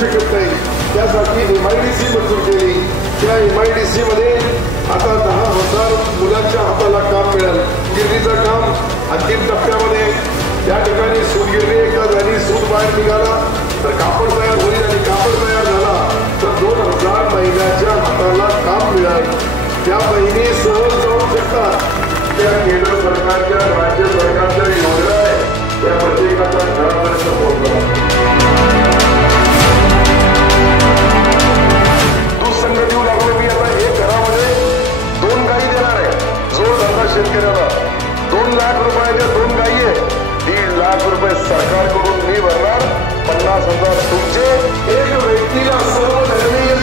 शकत नाही. त्यासाठी MIDC मंजूर केली. त्या MIDC मध्ये आता 10,000 मुलांच्या हाताला काम मिळेल. गिरणीचं काम अंतिम टप्प्यामध्ये. त्या ठिकाणी सूतगिरणी एकदा झाली, सूत बाहेर निघाला तर कापड तयार होईल आणि कापड तयार झाला तर 2,000 महिन्याच्या हाताला काम मिळेल. त्या बहिणी सहज जाऊ शकतात. त्या केंद्र सरकारच्या राज्य सरकारच्या योजना आहे त्या प्रत्येकाच्या घरापर्यंत पोहोचतात. दूध संघ देऊ लागलो मी. आता एक घरामध्ये 2 गायी देणार आहे. जोडधंदा शेतकऱ्याला 2 लाख रुपयाच्या 2 गायी आहे. 1.5 लाख रुपये सरकारकडून मी भरणार. 50,000 तुमचे. एक व्यक्तीला सर्व धर्मीय